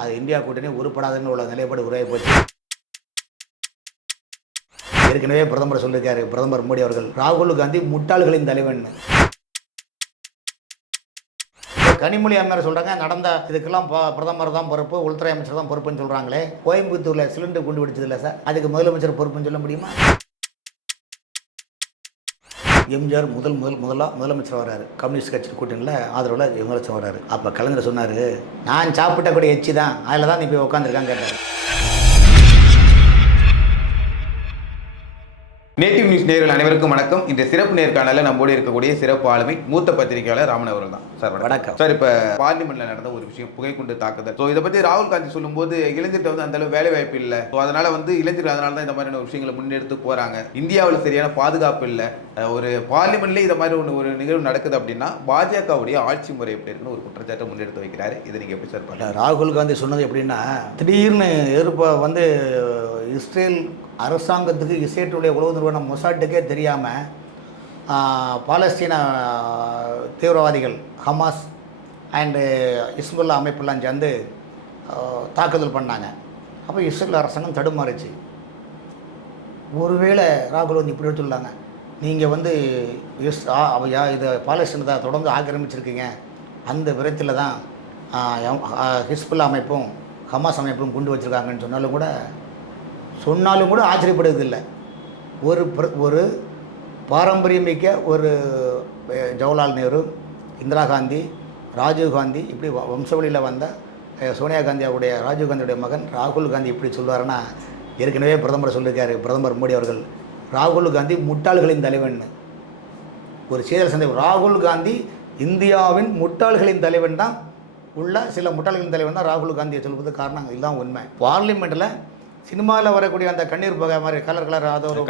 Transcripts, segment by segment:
அது இந்தியா கூட்டணி உருப்படாதுன்னு உள்ள நிலைப்பாடு உருவாகி போச்சு. ஏற்கனவே பிரதமர் சொல்லியிருக்காரு பிரதமர் மோடி அவர்கள் ராகுல் காந்தி முட்டாள்களின் தலைவன். கனிமொழி அம்மையார் சொல்கிறாங்க நடந்த இதுக்கெல்லாம் பிரதமர் தான் பொறுப்பு உள்துறை அமைச்சர் தான் பொறுப்புன்னு சொல்கிறாங்களே கோயம்புத்தூரில் சிலிண்டர் குண்டு வெடிச்சது இல்லை சார்? அதுக்கு முதலமைச்சர் பொறுப்புன்னு சொல்ல முடியுமா? எம்ஜிஆர் முதல் முதல் முதலாக முதலமைச்சர் வராரு கம்யூனிஸ்ட் கட்சி கூட்டணியில் ஆதரவில் முதலமைச்சர் வராரு அப்போ கலைஞர் சொன்னார் நான் சாப்பிட்ட கூட எச்சி தான் அதில் தான் நீ போய் உட்காந்துருக்கான்னு கேட்டார். நேட்டிவ் நியூஸ் நேயர்கள் அனைவருக்கும் வணக்கம். இந்த சிறப்பு நேர்காணல நம்மோடு இருக்கக்கூடிய சிறப்பு ஆளுமை மூத்த பத்திரிகையாளர் ராமன் அவர்கள் தான். சார் வணக்கம். சார் இப்ப பார்லிமெண்ட்ல நடந்த ஒரு விஷயம் புகைக்குண்டு தாக்குதல். ஸோ இதை பத்தி ராகுல் காந்தி சொல்லும்போது இளைஞர்கிட்ட வந்து அந்த அளவு வேலை வாய்ப்பு இல்லை. ஸோ அதனால வந்து இளைஞர்கள் அதனால தான் இந்த மாதிரியான விஷயங்களை முன்னெடுத்து போறாங்க. இந்தியாவில் சரியான பாதுகாப்பு இல்லை. ஒரு பார்லிமெண்ட்லேயே இந்த மாதிரி ஒன்று ஒரு நிகழ்வு நடக்குது அப்படின்னா பாஜகவுடைய ஆட்சி முறை எப்படி இருக்குன்னு ஒரு குற்றச்சாட்டை முன்னெடுத்து வைக்கிறாரு. இதை நீங்க எப்படி சார் ராகுல் காந்தி சொன்னது எப்படின்னா திடீர்னு எதிர்ப்ப வந்து இஸ்ரேல் அரசாங்கத்துக்கு இஸ்ரேலுடைய உளவு நிறுவனம் மொசாட்டுக்கே தெரியாமல் பாலஸ்தீன தீவிரவாதிகள் ஹமாஸ் அண்டு இஸ்முல்லா அமைப்பெல்லாம் சேர்ந்து தாக்குதல் பண்ணாங்க. அப்போ இஸ்ரேல் அரசாங்கம் தடுமாறுச்சு. ஒருவேளை ராகுல் வந்து இப்படி எடுத்துள்ளாங்க நீங்கள் வந்து இஸ் ஆ, அவ யா- இது பாலஸ்தீனத்தை தொடர்ந்து ஆக்கிரமிச்சிருக்கீங்க. அந்த விதத்தில் தான் ஹிஸ்புல்லா அமைப்பும் ஹமாஸ் அமைப்பும் குண்டு வச்சுருக்காங்கன்னு சொன்னாலும் கூட சொன்னாலும் கூட ஆச்சரியப்படுவதில்லை. ஒரு ஒரு பாரம்பரியமிக்க ஒரு ஜவஹர்லால் நேரு இந்திரா காந்தி ராஜீவ் காந்தி இப்படி வ- வம்சவழியில் வந்த சோனியா காந்தி அவருடைய ராஜீவ் காந்தியுடைய மகன் ராகுல் காந்தி இப்படி சொல்லுவாருன்னா ஏற்கனவே பிரதமர் சொல்லியிருக்காரு பிரதமர் மோடி அவர்கள். ராகுல் காந்தி முட்டாள்களின் தலைவன். ஒரு செய்தியில் சந்தை ராகுல் காந்தி இந்தியாவின் முட்டாள்களின் தலைவன் தான். உள்ள சில முட்டாள்களின் தலைவன் தான் ராகுல் காந்தியை சொல்வது காரணம் இதுதான் உண்மை. பார்லிமெண்ட்டில் சினிமாவில் வரக்கூடிய அந்த கண்ணீர் புகை மாதிரி கலர் கலர் அது ஒரு?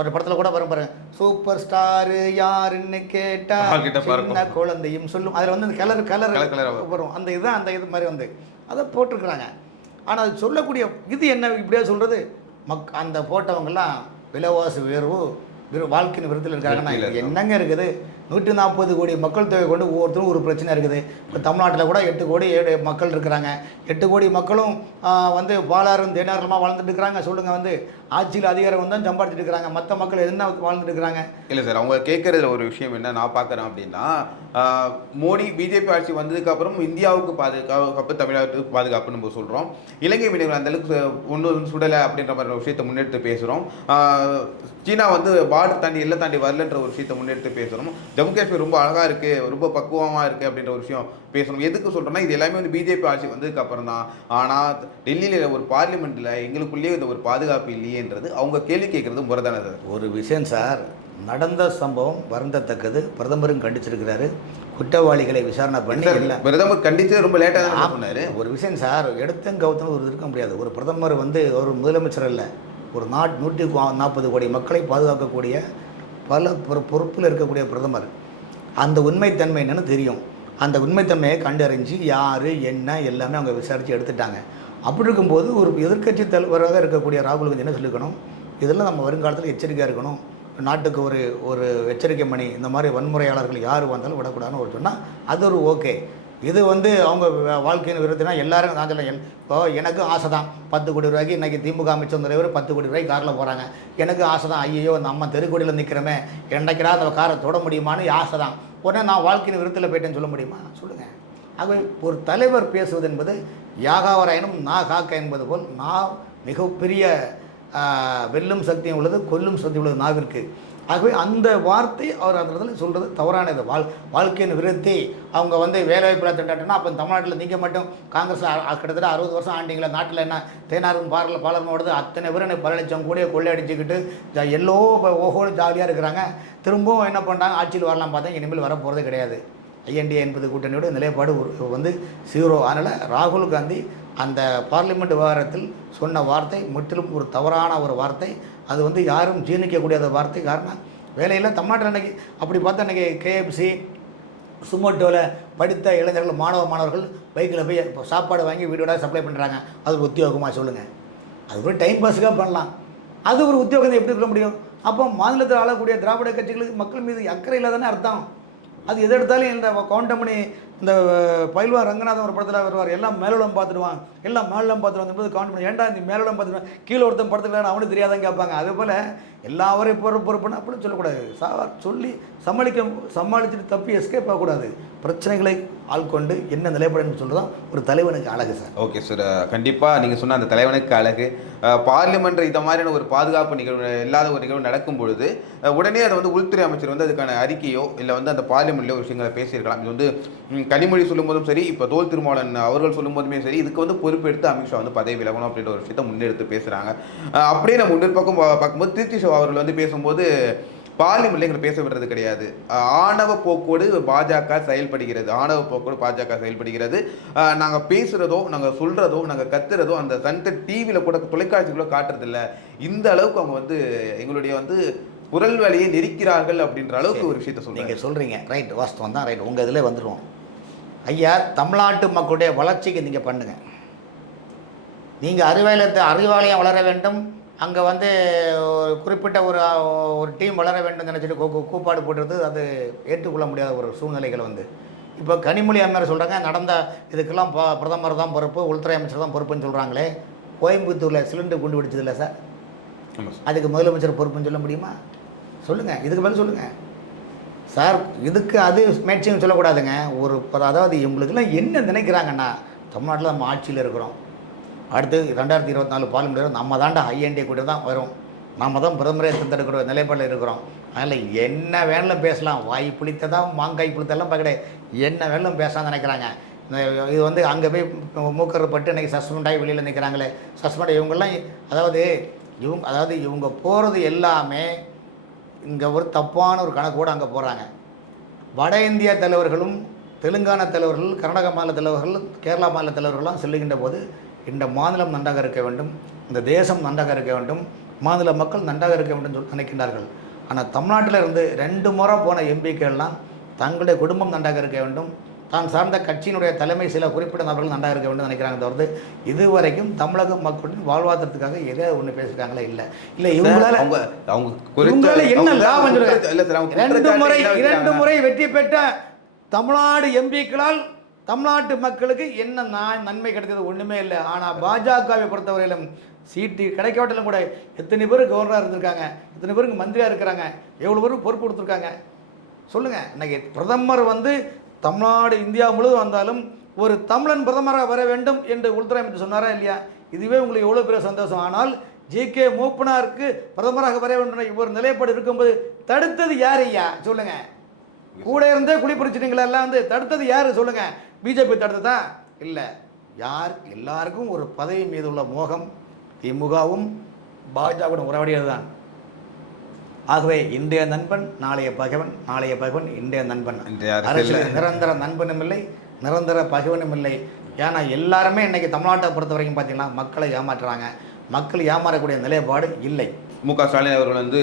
ஒரு படத்தில் கூட வரும் பாருங்க சூப்பர் ஸ்டார் யாருன்னு கேட்டா ஆ, கிட்ட பாருங்க. சின்ன குழந்தையும் சொல்லும். அதில் வந்து அந்த கலர் கலர் கலர் கலரா வரும். அந்த இதுதான் அந்த இது மாதிரி வந்து. அதை போட்டிருக்கிறாங்க. ஆனால் அது சொல்லக்கூடிய இது என்ன இப்படியே சொல்கிறது மக் அந்த போட்டவங்கெல்லாம் விலைவாசி உயர்வு வாழ்க்கையின் விருத்தில் இருக்காங்கன்னா என்னங்க இருக்குது? நூற்றி நாற்பது கோடி மக்கள் தொகை கொண்டு ஒவ்வொருத்தரும் ஒரு பிரச்சனை இருக்குது. இப்போ தமிழ்நாட்டில் கூட எட்டு கோடி ஏழு மக்கள் இருக்கிறாங்க. எட்டு கோடி மக்களும் வந்து பாலாரும் தேனாரமாக வாழ்ந்துட்டு இருக்கிறாங்க. சொல்லுங்கள் வந்து. ஆட்சியில் அதிகாரம் வந்து சம்பாதிச்சுட்டு இருக்கிறாங்க. மற்ற மக்கள் என்ன வாழ்ந்துட்டு இருக்கிறாங்க? இல்லை சார் அவங்க கேட்குறதுல ஒரு விஷயம் என்ன நான் பார்க்குறேன் அப்படின்னா மோடி பிஜேபி ஆட்சி வந்ததுக்கு அப்புறம் இந்தியாவுக்கு பாதுகாப்பு தமிழ்நாட்டுக்கு பாதுகாப்புன்னு நம்ம சொல்கிறோம் இலங்கை மீனவர்கள் அந்தளவுக்கு ஒன்றும் சுடலை அப்படின்ற மாதிரி ஒரு விஷயத்தை முன்னெடுத்து பேசுகிறோம் சீனா வந்து பார்டர் தாண்டி எல்லாம் தாண்டி வரலன்ற ஒரு விஷயத்தை முன்னெடுத்து பேசுகிறோம் ஜம்மு காஷ்மீர் ரொம்ப அழகாக இருக்குது ரொம்ப பக்குவமாக இருக்குது அப்படின்ற ஒரு விஷயம் பேசணும். எதுக்கு சொல்கிறோம்னா இது எல்லாமே வந்து பிஜேபி ஆட்சி வந்ததுக்கு அப்புறம் தான் ஆனால் டெல்லியில் ஒரு பார்லிமெண்ட்டில் எங்களுக்குள்ளேயே இந்த ஒரு பாதுகாப்பு இல்லையேன்றது அவங்க கேள்வி கேட்குறது முறைதானே சார் ஒரு விஷயம் சார் நடந்த சம்பவம் வருந்தத்தக்கது. பிரதமரும் கண்டிச்சிருக்கிறாரு. குற்றவாளிகளை விசாரணை பண்ணி இல்லை பிரதமர் கண்டிச்சு ரொம்ப லேட்டாக தான் சொன்னாரு. ஒரு விஷயம் சார் எடுத்தும் கவுத்தும் ஒரு இருக்க முடியாது. ஒரு பிரதமர் வந்து ஒரு முதலமைச்சர் இல்லை ஒரு நாட் நூற்றி நாற்பது கோடி மக்களை பாதுகாக்கக்கூடிய பல பொறுப்பில் இருக்கக்கூடிய பிரதமர். அந்த உண்மைத்தன்மை என்னென்னு தெரியும். அந்த உண்மைத்தன்மையை கண்டறிஞ்சு யார் என்ன எல்லாமே அவங்க விசாரித்து எடுத்துட்டாங்க. அப்படி இருக்கும்போது ஒரு எதிர்க்கட்சி தலைவராக இருக்கக்கூடிய ராகுல் காந்தி என்ன சொல்லிக்கணும் இதெல்லாம் நம்ம வருங்காலத்தில் எச்சரிக்கையாக இருக்கணும். நாட்டுக்கு ஒரு ஒரு எச்சரிக்கை மணி இந்த மாதிரி வன்முறையாளர்கள் யார் வந்தாலும் விடக்கூடாதுன்னு ஒரு சொன்னால் அது ஒரு ஓகே. இது வந்து அவங்க வாழ்க்கையின் விருதுனா எல்லாரும் நான் சொல்ல இப்போ எனக்கும் ஆசை தான் பத்து கோடி ரூபாய்க்கு இன்றைக்கி திமுக அமைச்சர் தலைவர் பத்து கோடி ரூபாய்க்கு காரில் போகிறாங்க எனக்கு ஆசை தான் ஐயோ நம்ம தெருக்கோடியில் நிற்கிறோமே என்றைக்கிறா அந்த காரை தொட முடியுமான்னு ஆசை தான் உடனே நான் வாழ்க்கையின் விருத்தில் போயிட்டேன்னு சொல்ல முடியுமா? சொல்லுங்கள் ஆகவே ஒரு தலைவர் பேசுவது என்பது யாகாவராயினும் நா காக்க என்பது போல் நான் மிகப்பெரிய வெல்லும் சக்தியும் உள்ளது கொல்லும் சக்தி உள்ளது நாவிற்கு. ஆகவே அந்த வார்த்தை அவர் அந்த இடத்துல சொல்கிறது தவறானது வாழ் வாழ்க்கையின் விருத்தி. அவங்க வந்து வேலைவாய்ப்பில் திண்டாட்டினா அப்போ தமிழ்நாட்டில் நீங்கள் மட்டும் காங்கிரஸ் கிட்டத்தட்ட அறுபது வருஷம் ஆண்டிங்களா நாட்டில் என்ன தேனாரும் பாரில் பாலரும் ஓடுது? அத்தனை பேர் எனக்கு பல லட்சம் கோடியை கொள்ளையடிச்சுக்கிட்டு எல்லோ ஓஹோடு ஜாலியாக இருக்கிறாங்க. திரும்பவும் என்ன பண்ணுறாங்க ஆட்சியில் வரலாம் பார்த்தா இனிமேல் வரப்போகிறது கிடையாது. ஐஎன்டிஏ என்பது கூட்டணியோட நிலைப்பாடு ஒரு- வந்து சீரோ அதனால் ராகுல் காந்தி அந்த பார்லிமெண்ட் விவகாரத்தில் சொன்ன வார்த்தை முற்றிலும் ஒரு தவறான ஒரு வார்த்தை. அது வந்து யாரும் ஜீர்ணிக்கக்கூடிய வார்த்தை காரணம். வேலையில் தமிழ்நாட்டில் அன்றைக்கி அப்படி பார்த்தா அன்றைக்கி கேஎஃப்சி சுமோட்டோவில் படித்த இளைஞர்கள் மாணவ மாணவர்கள் பைக்கில் போய் இப்போ சாப்பாடு வாங்கி வீடோட சப்ளை பண்ணுறாங்க அது உத்தியோகமாக சொல்லுங்கள் அது ஒரு டைம் பாஸுக்காக பண்ணலாம். அது ஒரு உத்தியோகத்தை எப்படி சொல்ல முடியும்? அப்போ மாநிலத்தில் ஆளக்கூடிய திராவிட கட்சிகளுக்கு மக்கள் மீது அக்கறை இல்லாதானே அர்த்தம். அது எது எடுத்தாலும் இந்த கவுண்டமணி இந்த பயில்வார் ரங்கநாதன் ஒரு படத்தில் வருவார். எல்லாம் மேலோடம் பார்த்துடுவான் எல்லாம் மேலோடம் பார்த்துடுவான் போது காமெடி பண்ணி ஏன்டா நீ மேலோடம் பார்த்துடுவான் கீழே ஒருத்தன் படத்துக்கு அவனுக்கு தெரியாதான் கேட்பாங்க. அதே போல் எல்லாவரையும் பொறுப்பு பொறுப்புன்னு அப்படின்னு சொல்லக்கூடாது. சார் சொல்லி சமாளிக்க சமாளிச்சுட்டு தப்பி எஸ்கேப் ஆகக்கூடாது. பிரச்சனைகளை ஆள்கொண்டு என்ன நிலைப்படன்னு சொல்கிறதான் ஒரு தலைவனுக்கு அழகு சார். ஓகே சார் கண்டிப்பாக நீங்கள் சொன்ன அந்த தலைவனுக்கு அழகு. பார்லிமெண்ட் இந்த மாதிரியான ஒரு பாதுகாப்பு நிகழ்வு இல்லாத ஒரு நிகழ்வு நடக்கும் பொழுது உடனே அதை வந்து உள்துறை அமைச்சர் வந்து அதுக்கான அறிக்கையோ இல்லை வந்து அந்த பார்லிமெண்ட்லையோ விஷயங்களை பேசியிருக்கலாம். இது வந்து கனிமொழி சொல்லும்போதும் சரி இப்போ தோல் திருமாவளன் அவர்கள் சொல்லும்போதுமே சரி இதுக்கு வந்து பொறுப்பெடுத்து அமித்ஷா வந்து பதவி விலகணும் அப்படின்ற ஒரு விஷயத்தை முன்னெடுத்து பேசுகிறாங்க அப்படியே நம்ம முன்னெடுத்து பக்கம் பார்க்கும்போது திருச்சி சிவா அவர்கள் வந்து பேசும்போது பார்லிமெண்ட்ல எங்களை பேச விடுறது கிடையாது. ஆணவ போக்கோடு பாஜக செயல்படுகிறது. ஆணவ போக்கோடு பாஜக செயல்படுகிறது. அஹ் நாங்க பேசுறதோ நாங்க சொல்றதோ நாங்க கத்துறதோ அந்த சன் டிவியில கூட தொலைக்காட்சிகளோ காட்டுறதில்ல. இந்த அளவுக்கு அவங்க வந்து எங்களுடைய வந்து குரல் வழியை நெரிக்கிறார்கள் அப்படின்ற அளவுக்கு ஒரு விஷயத்த சொல்றீங்க. நீங்கள் சொல்கிறீங்க ரைட் வாஸ்தவம் தான். ரைட் உங்கள் இதில் வந்துடுவோம் ஐயா தமிழ்நாட்டு மக்களுடைய வளர்ச்சிக்கு நீங்கள் பண்ணுங்கள் நீங்கள் அறிவாலயத்தை அறிவாலயம் வளர வேண்டும். அங்கே வந்து ஒரு குறிப்பிட்ட ஒரு ஒரு டீம் வளர வேண்டும் நினச்சிட்டு கூ- கூ- கூப்பாடு போட்டுறது அது ஏற்றுக்கொள்ள முடியாத ஒரு சூழ்நிலைகள் வந்து. இப்போ கனிமொழி அம்மையார் சொல்கிறாங்க நடந்த இதுக்கெல்லாம் ப பிரதமர் தான் பொறுப்பு உள்துறை அமைச்சர் தான் பொறுப்புன்னு சொல்கிறாங்களே கோயம்புத்தூரில் சிலிண்டர் குண்டு வெடிச்சதில்ல சார்? ஆமா சார். அதுக்கு முதலமைச்சர் பொறுப்புன்னு சொல்ல முடியுமா? சொல்லுங்கள் இதுக்கு பதில் சொல்லுங்கள் சார் இதுக்கு அது மேட்சிங் சொல்லக்கூடாதுங்க. ஒரு ஒரு அதாவது இவங்களுக்குலாம் என்ன நினைக்கிறாங்கன்னா தமிழ்நாட்டில் நம்ம ஆட்சியில் இருக்கிறோம். அடுத்து ரெண்டாயிரத்தி இருபத்தி நாலு பார்லிமெண்ட் நம்ம தாண்டா ஐஎன்டி கூட தான் வரும். நம்ம தான் பிரதமரை தேர்ந்தெடுக்கிற நிலைப்பாடில் இருக்கிறோம். அதனால் என்ன வேணாலும் பேசலாம். வாய் புளித்ததான் மாங்காய் புளித்தெல்லாம் பார்க்கடே. என்ன வேணாலும் பேசலாம்னு நினைக்கிறாங்க. இது வந்து அங்கே போய் மூக்கரப்பட்டு இன்றைக்கி சஸ்பெண்ட் ஆகி வெளியில் நிற்கிறாங்களே சஸ்பெண்ட் இவங்கெல்லாம் அதாவது இவங்க அதாவது இவங்க போகிறது எல்லாமே இங்கே ஒரு தப்பான ஒரு கணக்கோடு அங்கே போகிறாங்க வட இந்திய தலைவர்களும் தெலுங்கானா தலைவர்கள் கர்நாடக மாநில தலைவர்கள் கேரளா மாநில தலைவர்கள்லாம் செல்லுகின்ற போது இந்த மாநிலம் நன்றாக இருக்க வேண்டும் இந்த தேசம் நன்றாக இருக்க வேண்டும் மாநில மக்கள் நன்றாக இருக்க வேண்டும் சொல்லி நினைக்கின்றார்கள் ஆனால் தமிழ்நாட்டில் இருந்து ரெண்டு முறை போன எம்பிக்கள்லாம் தங்களுடைய குடும்பம் நன்றாக இருக்க வேண்டும் தான் சார்ந்த கட்சியினுடைய தலைமை சில குறிப்பிட்ட நபர்கள் நன்றாக இருக்க வேண்டும் நினைக்கிறாங்க தவிர்த்து இதுவரைக்கும் தமிழக மக்களின் வாழ்வாதாரத்துக்காக எதோ ஒன்று பேசுகிறாங்களே இல்லை இல்லை இவங்களால அவங்க அவங்க என்ன லாபம் குற்றச்சாட்டு முறை இரண்டு? முறை வெற்றி பெற்ற தமிழ்நாடு எம்பிக்களால் தமிழ்நாட்டு மக்களுக்கு என்ன நான் நன்மை கிடைத்தது? ஒன்றுமே இல்லை. ஆனால் பாஜகவை பொறுத்தவரையிலும் சீட்டு கிடைக்காட்டிலும் கூட எத்தனை பேர் கவர்னராக இருந்திருக்காங்க? எத்தனை பேருக்கு மந்திரியாக இருக்கிறாங்க? எவ்வளோ பேருக்கு பொறுப்பு கொடுத்துருக்காங்க? சொல்லுங்கள் இன்றைக்கி பிரதமர் வந்து தமிழ்நாடு இந்தியா முழுவதும் வந்தாலும் ஒரு தமிழன் பிரதமராக வர வேண்டும் என்று உள்துறை அமைச்சர் சொன்னாரா இல்லையா? இதுவே உங்களுக்கு எவ்வளோ பெரிய சந்தோஷம். ஆனால் ஜி கே மூப்பனாருக்கு பிரதமராக வர வேண்டும் இவர் நிலைப்பாடு இருக்கும்போது தடுத்தது யார் ஐயா? சொல்லுங்கள் கூட இருந்தே குளிப்பறிச்சிட்டீங்களா எல்லாம் வந்து தடுத்தது யார்? சொல்லுங்கள் பிஜேபி தடுத்ததா? இல்லை. யார்? எல்லாருக்கும் ஒரு பதவி மீது உள்ள மோகம் திமுகவும் பாஜகவும் உறவடியது தான் ஆகவே இன்றைய நண்பன் நாளைய பகைவன் நாளைய பகைவன் இன்றைய நண்பன். அரசியல் நிரந்தர நண்பனும் இல்லை நிரந்தர பகைவனும் இல்லை. ஏன்னா எல்லாருமே இன்னைக்கு தமிழ்நாட்டை பொறுத்த வரைக்கும் பார்த்தீங்கன்னா மக்களை ஏமாற்றுறாங்க. மக்கள் ஏமாறக்கூடிய நிலைப்பாடு இல்லை. மு க ஸ்டாலின் அவர்கள் வந்து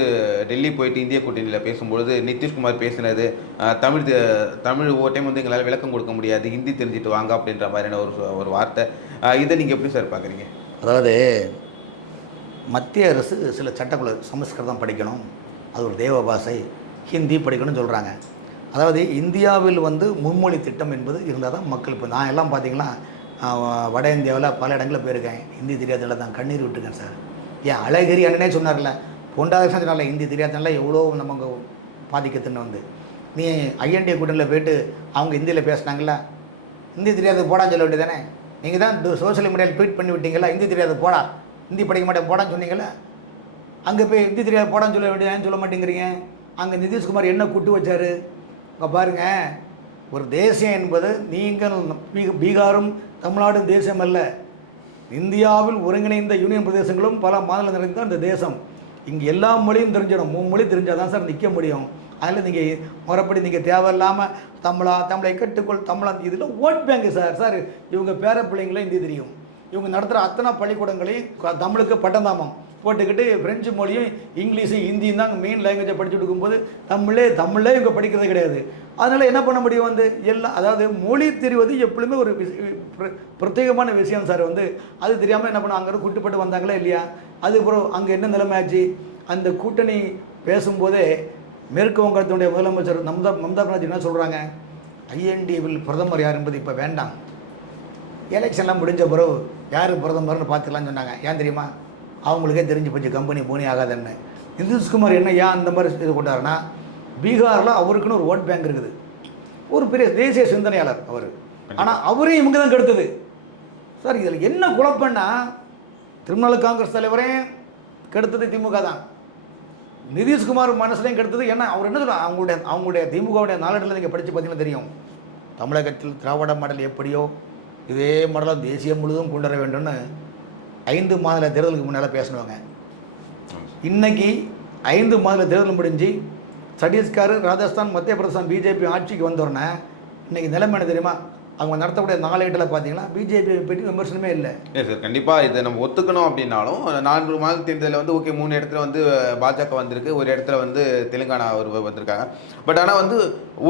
டெல்லி போயிட்டு இந்திய கூட்டணியில் பேசும்பொழுது நிதிஷ்குமார் பேசினது தமிழ் தமிழ் ஒரு டைம் வந்து எங்களால் விளக்கம் கொடுக்க முடியாது ஹிந்தி தெரிஞ்சுட்டு வாங்க அப்படின்ற மாதிரியான ஒரு ஒரு வார்த்தை. இதை நீங்கள் எப்படி சார் பார்க்குறீங்க அதாவது மத்திய அரசு சில சட்டக்குழு சமஸ்கிருதம் படிக்கணும் அது ஒரு தேவ பாஷை ஹிந்தி படிக்கணும்னு சொல்கிறாங்க அதாவது இந்தியாவில் வந்து மும்மொழி திட்டம் என்பது இருந்தால் தான் மக்கள் இப்போ நான் எல்லாம் பார்த்தீங்கன்னா வட இந்தியாவில் பல இடங்களில் போயிருக்கேன். ஹிந்தி தெரியாததில் தான் கண்ணீர் விட்டுருக்கேன் சார். ஏன் அழகிரி அண்ணனே சொன்னார்ல. பொண்டாதேசம் சொன்னார்ல ஹிந்தி தெரியாதனால எவ்வளோ நம்ம பாதிக்கத்துன்னு வந்து. நீ ஐஎன்டி கூட்டணியில் போயிட்டு அவங்க ஹிந்தியில் பேசினாங்கள ஹிந்தி தெரியாது போடான்னு சொல்ல வேண்டியதானே நீங்கள் தான் சோஷியல் மீடியாவில் ட்வீட் பண்ணி விட்டீங்களா ஹிந்தி தெரியாது போடா. ஹிந்தி படிக்க மாட்டேன் போடான்னு சொன்னீங்களா அங்கே போய் ஹிந்தி தெரியாது போடான்னு சொல்ல வேண்டியதான்னு சொல்ல மாட்டேங்கிறீங்க? அங்கே நிதிஷ்குமார் என்ன கூட்டு வச்சார்? அங்கே பாருங்க ஒரு தேசியம் என்பது நீங்கள் பீகாரும் தமிழ்நாடும் தேசியம் அல்ல. இந்தியாவில் ஒருங்கிணைந்த யூனியன் பிரதேசங்களும் பல மாநிலம் நிறைந்த இந்த தேசம். இங்கே எல்லா மொழியும் தெரிஞ்சிடும். மூணு மொழி தெரிஞ்சால் தான் சார் நிற்க முடியும். அதில் நீங்கள் முறைப்படி நீங்கள் தேவையில்லாமல் தமிழா தமிழை கட்டுக்கொள் தமிழா இதில் ஓட் பேங்க் சார். சார் இவங்க பேர பிள்ளைங்களே இந்தி தெரியும். இவங்க நடத்துகிற அத்தனை பள்ளிக்கூடங்களையும் தமிழுக்கு பட்டந்தாமம். போட்டுக்கிட்டு பிரெஞ்சு மொழியும் இங்கிலீஷும் ஹிந்தியும் தான் மெயின் லாங்குவேஜை படிச்சுட்டு இருக்கும்போது தமிழே தமிழே இவங்க படிக்கிறது கிடையாது. அதனால் என்ன பண்ண முடியும் வந்து? எல்லாம் அதாவது மொழி தெரிவது எப்பொழுதுமே ஒரு பிரத்யேகமான விஷயம் சார் வந்து. அது தெரியாமல் என்ன பண்ண அங்கே கூட்டுப்பட்டு வந்தாங்களா இல்லையா? அதுக்கப்புறம் அங்கே என்ன நிலைமை ஆச்சு? அந்த கூட்டணி பேசும்போதே மேற்கு வங்கத்தினுடைய முதலமைச்சர் மம்தா மம்தா பானர்ஜி என்ன சொல்கிறாங்க ஐஎன்டிவில் பிரதமர் யார் என்பது இப்போ வேண்டாம். எலெக்ஷன்லாம் முடிஞ்ச பிறகு யார் பிரதமர்னு பார்த்துக்கலாம்னு சொன்னாங்க. ஏன் தெரியுமா? அவங்களுக்கே தெரிஞ்சு போச்சு கம்பெனி போனி ஆகாதுன்னு. நிதிஷ்குமார் என்ன ஏன் அந்த மாதிரி இது கொண்டாருன்னா பீகாரில் அவருக்குன்னு ஒரு ஓட் பேங்க் இருக்குது. ஒரு பெரிய தேசிய சிந்தனையாளர் அவர். ஆனால் அவரையும் இவங்க தான் கெடுத்தது. சார் இதில் என்ன குழப்பம்னா திரிணாமுல் காங்கிரஸ் தலைவரே கெடுத்தது திமுக தான். நிதிஷ்குமார் மனசுலையும் கெடுத்தது. ஏன்னா அவர் என்ன சொல்றாரு? அவங்களுடைய அவங்களுடைய திமுகவுடைய நாளேட்டில் நீங்கள் படித்து பார்த்தீங்கன்னா தெரியும். தமிழகத்தில் திராவிட மாடல் எப்படியோ இதே மாடலாக தேசியம் முழுவதும் கொண்டு வர வேண்டும்னு ஐந்து மாநில தேர்தலுக்கு முன்னால் பேசினவங்க. இன்னைக்கு ஐந்து மாநில தேர்தல் முடிஞ்சு சத்தீஸ்கர் ராஜஸ்தான் மத்திய பிரதேசம் பிஜேபி ஆட்சிக்கு வந்தோடனே இன்னைக்கு நிலைமை என்ன தெரியுமா? அவங்க நடத்தக்கூடிய நாளேட்டில் பார்த்தீங்கன்னா பிஜேபி பற்றி விமர்சனமே இல்லை. இல்லை சார் கண்டிப்பாக இதை நம்ம ஒத்துக்கணும் அப்படின்னாலும் நான்கு மாநில தேர்தலில் வந்து ஓகே மூணு இடத்துல வந்து பாஜக வந்திருக்கு ஒரு இடத்துல வந்து தெலுங்கானா ஒரு வந்திருக்காங்க. பட் ஆனால் வந்து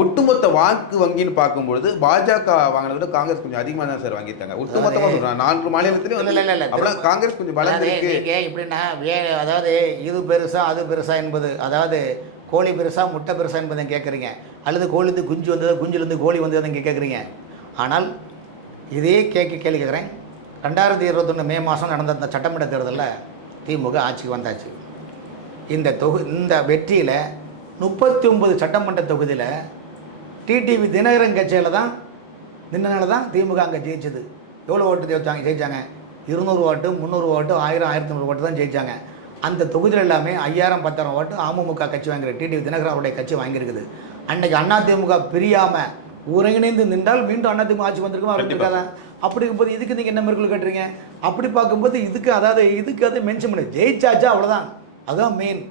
ஒட்டுமொத்த வாக்கு வங்கின்னு பார்க்கும்பொழுது பாஜக வாங்கினதை விட காங்கிரஸ் கொஞ்சம் அதிகமாக தான் சார் வாங்கியிருக்காங்க. ஒட்டுமொத்தமாக சொல்கிறேன் நான்கு மாநிலத்திலையும் இல்ல, இல்ல. அவ்வளோ காங்கிரஸ் கொஞ்சம் நீங்க எப்படின்னா வே அதாவது இது பெருசா அது பெருசா என்பது அதாவது கோழி பெருசா முட்டை பெருசா என்பதை கேட்குறீங்க. அல்லது கோழிந்து குஞ்சு வந்ததா குஞ்சுலேருந்து கோழி வந்ததை நீங்கள் கேட்குறீங்க. ஆனால் இதே கேட்க கேள்வி கேட்குறேன். ரெண்டாயிரத்தி இருபத்தொன்று மே மாதம் நடந்த அந்த சட்டமன்ற தேர்தலில் திமுக ஆட்சிக்கு வந்தாச்சு. இந்த தொகு இந்த வெற்றியில் முப்பத்தி ஒன்பது சட்டமன்ற தொகுதியில் டிடிவி தினகரன் கட்சியில் தான் நின்றனால தான் திமுக அங்கே ஜெயிச்சது. எவ்வளோ ஓட்டு ஜெயிச்சாங்க ஜெயிச்சாங்க? இருநூறு ஓட்டு முந்நூறு ஓட்டு ஆயிரம் ஆயிரத்தி நூறு ஓட்டு தான் ஜெயிச்சாங்க. அந்த தொகுதியில் எல்லாமே ஐயாயிரம் பத்தாயிரம் ஓட்டு அமமுக கட்சி வாங்கிருக்கு டிடிவி தினகரன் அவருடைய கட்சி வாங்கியிருக்குது. அன்னைக்கு அதிமுக பிரியாமல் ஒருங்கிணைந்து நின்றால் மீண்டும் அதிமுக ஆட்சி வந்திருக்குமா. இருக்காதா அப்படி இருக்கும்போது இதுக்கு நீங்கள் என்ன மேற்கொள் கேட்டுறீங்க? அப்படி பார்க்கும்போது இதுக்கு அதாவது இதுக்கு அது மென்ஷன் பண்ணு. ஜெயிச்சாச்சா அவ்வளோதான் அதுதான் மெயின்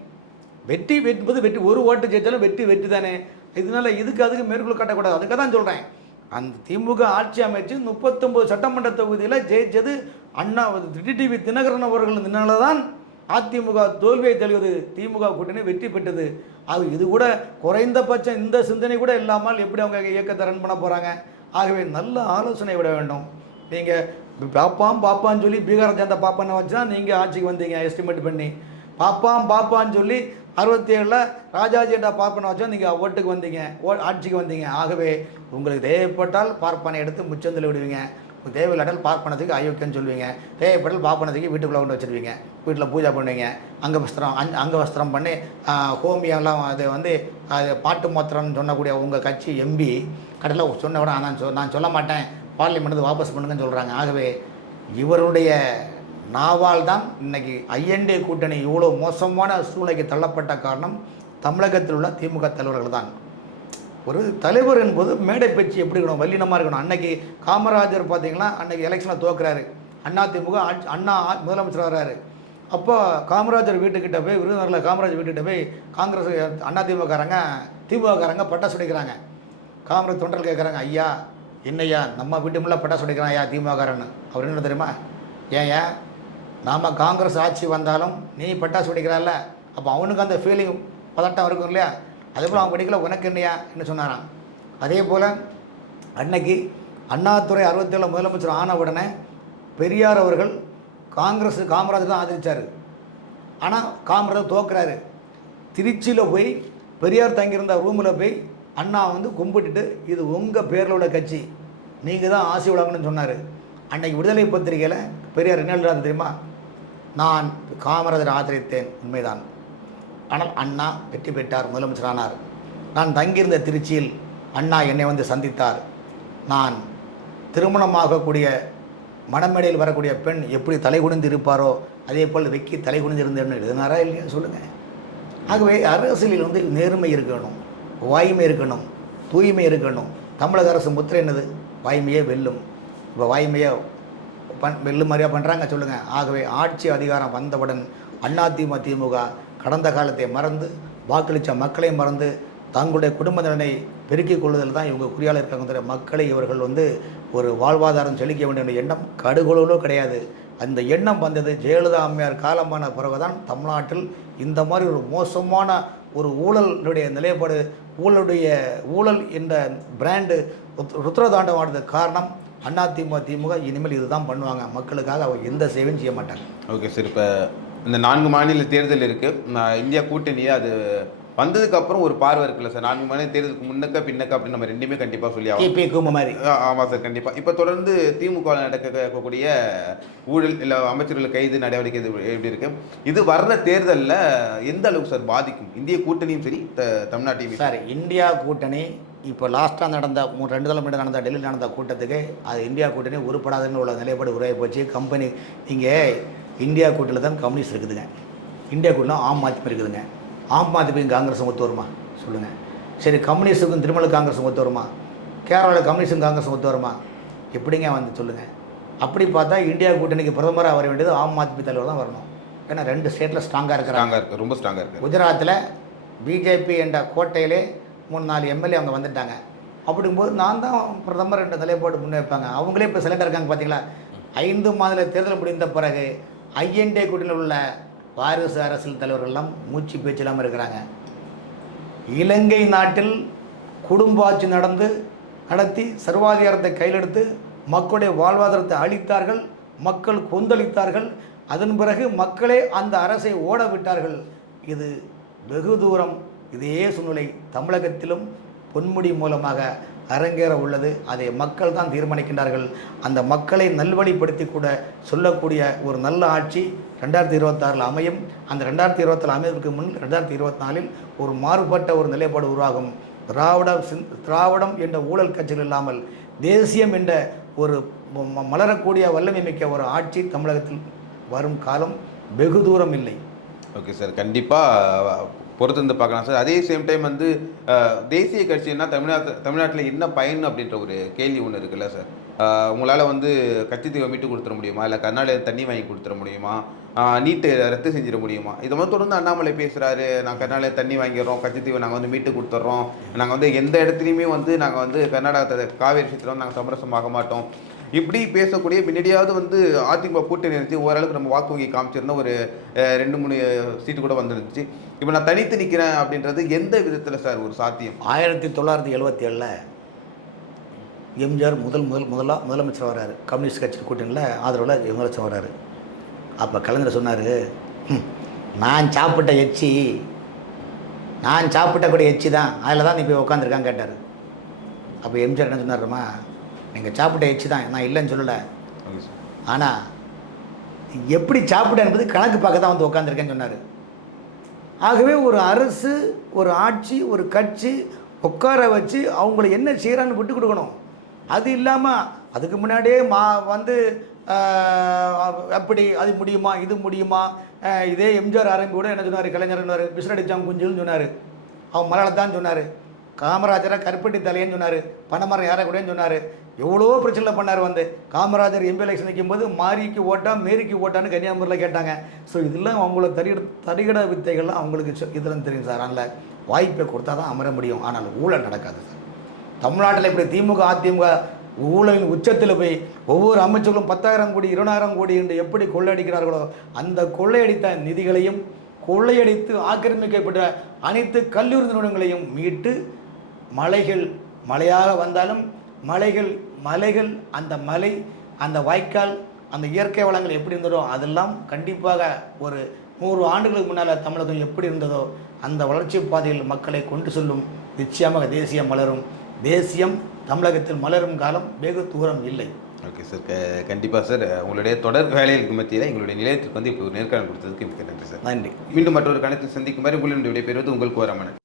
வெற்றி என்பது வெற்றி ஒரு ஓட்டு ஜெயிச்சாலும் வெற்றி வெற்றி தானே இதனால இதுக்கு அதுக்கு மேற்கொள் காட்டக்கூடாது. அதுக்காக தான் சொல்கிறேன் அந்த திமுக ஆட்சி அமைச்சு முப்பத்தொம்பது சட்டமன்ற தொகுதியில் ஜெயிச்சது அண்ணா டிடிவி தினகரன் அவர்கள். நின்னால தான் அதிமுக தோல்வியை தெளிவது திமுக கூட்டணி வெற்றி பெற்றது. அது இது கூட குறைந்தபட்சம் இந்த சிந்தனை கூட இல்லாமல் எப்படி அவங்க இயக்கத்தை ரன் பண்ண போகிறாங்க ஆகவே நல்ல ஆலோசனை விட வேண்டும். நீங்கள் பாப்பாம் பாப்பான்னு சொல்லி பீகார் சேர்ந்த பாப்பான்னு வச்சு தான் நீங்கள் ஆட்சிக்கு வந்தீங்க எஸ்டிமேட் பண்ணி. பாப்பாம் பாப்பான்னு சொல்லி அறுபத்தி ஏழில் ராஜாஜிட்டா பார்ப்பனை வச்சா நீங்கள் ஓட்டுக்கு வந்தீங்க ஓ ஆட்சிக்கு வந்தீங்க. ஆகவே உங்களுக்கு தேவைப்பட்டால் பார்ப்பனை எடுத்து முச்சந்தில் விடுவீங்க. உங்களுக்கு தேவையில்லாட்டால் பண்ணதுக்கு அயோக்கியன்னு சொல்லுவீங்க. தேவைப்பட்டால் பார்ப்பனத்துக்கு வீட்டுக்குள்ளே கொண்டு வச்சுருவீங்க. வீட்டில் பூஜை பண்ணுவீங்க. அங்க வஸ்திரம் அங் அங்க வஸ்திரம் பண்ணி ஹோமியெல்லாம் அது வந்து அது பாட்டு மாத்திரம்னு சொன்னக்கூடிய உங்கள் கட்சி எம்பி கடையில் சொன்ன விட நான் சொ நான் சொல்ல மாட்டேன். பார்லிமெண்ட் வாபஸ் பண்ணுங்கன்னு சொல்கிறாங்க ஆகவே இவருடைய நாவால் தான் இன்னைக்கு ஐஎன்டி கூட்டணி இவ்வளோ மோசமான சூழ்நிலைக்கு தள்ளப்பட்ட காரணம் தமிழகத்தில் உள்ள திமுக தலைவர்கள் தான். ஒரு தலைவர் என்பது மேடை பேச்சு எப்படி இருக்கணும்? வல்லினமாக இருக்கணும். அன்னைக்கு காமராஜர் பார்த்தீங்கன்னா அன்னைக்கு எலெக்ஷனில் தோக்குறாரு அண்ணா திமுக ஆட்சி- அண்ணா முதலமைச்சர் வர்றாரு அப்போ காமராஜர் வீட்டுக்கிட்ட போய் விருதுநகரில் காமராஜர் வீட்டுக்கிட்ட போய் காங்கிரஸ் அண்ணா திமுகக்காரங்க திமுகக்காரங்க பட்டாசு உடைக்கிறாங்க காங்கிரஸ் தொண்டர் கேட்குறாங்க ஐயா என்னய்யா நம்ம வீட்டு முள்ள பட்டாசு உடைக்கிறான் ஐயா திமுகக்காரன்னு. அவர் என்ன தெரியுமா? ஏன் நாம் காங்கிரஸ் ஆட்சி வந்தாலும் நீ பட்டாசு வெடிக்கிறான்ல அப்போ அவனுக்கு அந்த ஃபீலிங் பதட்டம் இருக்கும் இல்லையா? அதே போல் அவன் படிக்கல உனக்கு என்னையா? என்ன சொன்னாராம். அதே போல் அன்னைக்கு அண்ணாதுரை அறுபத்தேழு முதலமைச்சர் ஆன உடனே பெரியார் அவர்கள் காங்கிரஸ் காமராஜர் தான் ஆதரித்தார் ஆனால் காமராஜர் தோக்குறாரு. திருச்சியில் போய் பெரியார் தங்கியிருந்த ரூமில் போய் அண்ணா வந்து கும்பிட்டுட்டு இது உங்கள் பேரில் உள்ள கட்சி. நீங்கள் தான் ஆசி உலகம்னு சொன்னார். அன்னைக்கு விடுதலை பத்திரிகையில் பெரியார் என்ன எழுதுறாரு தெரியுமா? நான் காமராஜர் ஆதரித்தேன். உண்மைதான். ஆனால் அண்ணா வெற்றி பெற்றார் முதலமைச்சரானார். நான் தங்கியிருந்த திருச்சியில் அண்ணா என்னை வந்து சந்தித்தார். நான் திருமணமாகக்கூடிய மணமேடையில் வரக்கூடிய பெண் எப்படி தலை குனிந்து இருப்பாரோ அதே போல் வெக்கி தலை குனிந்து இருந்தேன்னு எழுதினாரா இல்லையா? சொல்லுங்கள் ஆகவே அரசியலில் வந்து நேர்மை இருக்கணும் வாய்மை இருக்கணும் தூய்மை இருக்கணும். தமிழக அரசு முத்திரை என்னது? வாய்மையே வெல்லும். இப்போ வாய்மையை பண் வெல்லும் மாதிரியாக பண்ணுறாங்க சொல்லுங்கள் ஆகவே ஆட்சி அதிகாரம் வந்தவுடன் அதிமுக திமுக கடந்த காலத்தை மறந்து வாக்களித்த மக்களை மறந்து தங்களுடைய குடும்ப நலனை பெருக்கிக் கொள்வதில் தான் இவங்க குறியால் இருக்காங்க மக்களை இவர்கள் வந்து ஒரு வாழ்வாதாரம் செழிக்க வேண்டிய எண்ணம் கடுகுளோ கிடையாது. அந்த எண்ணம் வந்தது ஜெயலலிதா அம்மையார் காலமான பிறகுதான் தமிழ்நாட்டில் இந்த மாதிரி ஒரு மோசமான ஒரு ஊழலுடைய நிலைப்பாடு ஊழலுடைய ஊழல் என்ற பிராண்டு ருத்ரதாண்டவானதுக்கு காரணம் அதிமுக திமுக இனிமேல் இதுதான் பண்ணுவாங்க. மக்களுக்காக அவங்க எந்த சேவையும் செய்ய மாட்டாங்க. ஓகே சார் இப்போ இந்த நான்கு மாநில தேர்தல் இருக்கு. நான் இந்தியா கூட்டணியை அது வந்ததுக்கு அப்புறம் ஒரு பார்வை இருக்குல்ல சார். நான்கு மணி தேர்தலுக்கு முன்னக்க பின்னக்க அப்படின்னு நம்ம ரெண்டுமே கண்டிப்பா சொல்லி ஆகணும். கிபி கூம மாதிரி ஆ- ஆமா சார் கண்டிப்பா. இப்ப தொடர்ந்து திமுக நடக்கக்கூடிய ஊழல் இல்ல அமைச்சர்கள் கைது நடவடிக்கை இது எப்படி இருக்கு? இது வர்ற தேர்தல்ல எந்த அளவுக்கு சார் பாதிக்கும்? இந்திய கூட்டணியும் சரி த- தமிழ்நாட்டையும் சரி. இந்தியா கூட்டணி இப்போ லாஸ்ட்டாக நடந்த மூ ரெண்டு தலை முன்னாடி நடந்த டெல்லியில் நடந்த கூட்டத்துக்கு அது இந்தியா கூட்டணி உருப்படாதுன்னு உள்ள நிலைப்பாடு உருவாகி போச்சு. கம்பெனி இங்கே இந்தியா கூட்டணியில் தான் கம்யூனிஸ்ட் இருக்குதுங்க. இந்தியா கூட்டணியில் ஆம் ஆத்மி இருக்குதுங்க. ஆம் ஆத்மிக்கும் காங்கிரஸும் ஒத்து வருமா? சொல்லுங்கள் சரி கம்யூனிஸ்ட்டுக்கும் திரிணாமுல் காங்கிரஸும் ஒத்து வருமா? கேரளாவில் கம்யூனிஸ்டும் காங்கிரஸும் ஒத்து வருமா? எப்படிங்க வந்து சொல்லுங்கள் அப்படி பார்த்தா இந்தியா கூட்டணிக்கு பிரதமராக வர வேண்டியது ஆம் ஆத்மி தலைவர் தான் வரணும். ஏன்னா ரெண்டு ஸ்டேட்டில் ஸ்ட்ராங்காக இருக்கிறாங்க. ரொம்ப ஸ்ட்ராங்கா இருக்கு. குஜராத்தில் பிஜேபி என்ற கோட்டையிலே மூணு நாலு எம்எல்ஏ அவங்க வந்துட்டாங்க. அப்படிங்கும்போது நான் தான் பிரதமர் என்ற நிலைப்பாடு முன்னே வைப்பாங்க அவங்களே இப்போ சிலண்டர் இருக்காங்க பார்த்தீங்களா ஐந்து மாதத்தில் தேர்தல் முடிந்த பிறகு ஐஎன்டே கூட்டணியில் உள்ள வாரிசு அரசியல் தலைவர்கள்லாம் மூச்சு பேச்சு இல்லாமல் இருக்கிறாங்க. இலங்கை நாட்டில் குடும்பாட்சி நடந்து நடத்தி சர்வாதிகாரத்தை கையிலெடுத்து மக்களுடைய வாழ்வாதாரத்தை அழித்தார்கள் மக்கள் கொந்தளித்தார்கள் அதன் பிறகு மக்களே அந்த அரசை ஓட விட்டார்கள். இது வெகு தூரம் இதே சூழ்நிலை தமிழகத்திலும் பொன்முடி மூலமாக அரங்கேற உள்ளது. அதை மக்கள் தான் தீர்மானிக்கின்றார்கள். அந்த மக்களை நல்வழிப்படுத்தி கூட சொல்லக்கூடிய ஒரு நல்ல ஆட்சி ரெண்டாயிரத்தி இருபத்தாறில் அமையும். அந்த ரெண்டாயிரத்தி இருபத்தாறு அமைவதற்கு முன் ரெண்டாயிரத்தி இருபத்தி நாலில் ஒரு மாறுபட்ட ஒரு நிலைப்பாடு உருவாகும். திராவிட சிந் திராவிடம் என்ற ஊழல் கட்சிகள் இல்லாமல் தேசியம் என்ற ஒரு மலரக்கூடிய வல்லமை மிக்க ஒரு ஆட்சி தமிழகத்தில் வரும் காலம் வெகு தூரம் இல்லை. Okay sir. கண்டிப்பாக பொறுத்து வந்து பார்க்கலாம். சார் அதே சேம் டைம் வந்து தேசிய கட்சின்னா தமிழ்நாட்டு தமிழ்நாட்டில் என்ன பயன் அப்படின்ற ஒரு கேள்வி ஒன்று இருக்குல்ல சார்? உங்களால் வந்து கட்சி தீவை மீட்டு கொடுத்துட முடியுமா? இல்லை கர்நாடக தண்ணி வாங்கி கொடுத்துட முடியுமா? நீட்டு ரத்து செஞ்சிட முடியுமா? இதை வந்து தொடர்ந்து அண்ணாமலை பேசுகிறாரு நாங்கள் கர்நாடக தண்ணி வாங்கிடுறோம் கட்சித்தீவை நாங்கள் வந்து மீட்டு கொடுத்துட்றோம். நாங்கள் வந்து எந்த இடத்துலையுமே வந்து நாங்கள் வந்து கர்நாடகத்தை காவேரி விஷயத்தில் வந்து நாங்கள் சமரசமாக மாட்டோம். இப்படி பேசக்கூடிய முன்னாடியாவது வந்து அதிமுக கூட்டணி இருந்துச்சு ஓரளவுக்கு நம்ம வாக்கு வங்கி காமிச்சிருந்தோம் ஒரு ரெண்டு மூணு சீட்டு கூட வந்துருந்துச்சு. இப்போ நான் தனித்து நிற்கிறேன் அப்படின்றது எந்த விதத்தில் சார் ஒரு சாத்தியம்? ஆயிரத்தி தொள்ளாயிரத்தி எழுபத்தி ஏழில் எம்ஜிஆர் முதல் முதல் முதலாக முதலமைச்சர் வராரு. கம்யூனிஸ்ட் கட்சி கூட்டணியில் ஆதரவில் முதலமைச்சர் வராரு. அப்போ கலைஞர் சொன்னார் நான் சாப்பிட்ட எச்சி நான் சாப்பிட்ட கூட எச்சி தான். அதில் தான் நீ போய் உட்காந்துருக்கான்னு கேட்டார். அப்போ எம்ஜிஆர் என்ன சொன்னாருமா நீங்கள் சாப்பிட்ட எச்சி தான். நான் இல்லைன்னு சொல்லலை. ஆனால் எப்படி சாப்பிட என்பது கணக்கு பார்க்க தான் வந்து உட்காந்துருக்கேன்னு சொன்னார். ஆகவே ஒரு அரசு ஒரு ஆட்சி ஒரு கட்சி உட்கார வச்சு அவங்கள என்ன செய்கிறான்னு விட்டு கொடுக்கணும். அது இல்லாமல் அதுக்கு முன்னாடியே மா வந்து அப்படி அது முடியுமா இது முடியுமா இதே எம்ஜிஆர் ஆரம்பி கூட என்ன சொன்னார் கலைஞர் சொன்னார் பிஸ்னடிச்சான் குஞ்சுன்னு சொன்னார். அவன் மலையாளத்தான் சொன்னார். காமராஜரை கருப்பட்டி தலையன்னு சொன்னார் பணமரம் யாரை கூடன்னு சொன்னார். எவ்வளோ பிரச்சனை பண்ணார் வந்து. காமராஜர் எம்பி எலெக்ஷன் நிற்கும்போது மாரிக்கு ஓட்டா மேரிக்கு ஓட்டான்னு கன்னியாகுமரியில் கேட்டாங்க. ஸோ இதெல்லாம் அவங்கள தரிகிட தரிகிட வித்தைகள்லாம் அவங்களுக்கு இதெல்லாம் தெரியும் சார். அதனால் வாய்ப்பை கொடுத்தா தான் அமர முடியும். ஆனால் ஊழல் நடக்காது சார். தமிழ்நாட்டில் இப்படி திமுக அதிமுக ஊழலின் உச்சத்தில் போய் ஒவ்வொரு அமைச்சர்களும் பத்தாயிரம் கோடி இருபதாயிரம் கோடி என்று எப்படி கொள்ளையடிக்கிறார்களோ அந்த கொள்ளையடித்த நிதிகளையும் கொள்ளையடித்து ஆக்கிரமிக்கப்பட்ட அனைத்து கல்லூரி நிறுவனங்களையும் மீட்டு மலைகள் மழையாக வந்தாலும் மலைகள் மலைகள் அந்த மலை அந்த வாய்க்கால் அந்த இயற்கை வளங்கள் எப்படி இருந்ததோ அதெல்லாம் கண்டிப்பாக ஒரு நூறு ஆண்டுகளுக்கு முன்னால் தமிழகம் எப்படி இருந்ததோ அந்த வளர்ச்சி பாதையில் மக்களை கொண்டு செல்லும். நிச்சயமாக தேசியம் மலரும். தேசியம் தமிழகத்தில் மலரும் காலம் வெகு தூரம் இல்லை. Okay sir. க- கண்டிப்பா சார். உங்களுடைய தொடர் வேலைகளுக்கு மத்தியில் எங்களுடைய நிலையத்துக்கு வந்து இப்போ ஒரு நேர்காணல் கொடுத்ததுக்கு மிக்க நன்றி சார். நன்றி. மீண்டும் மற்றொரு கணத்தில் சந்திக்கும் வரை உங்களுடைய விடைபெறுவது உங்களுக்கு வரமன்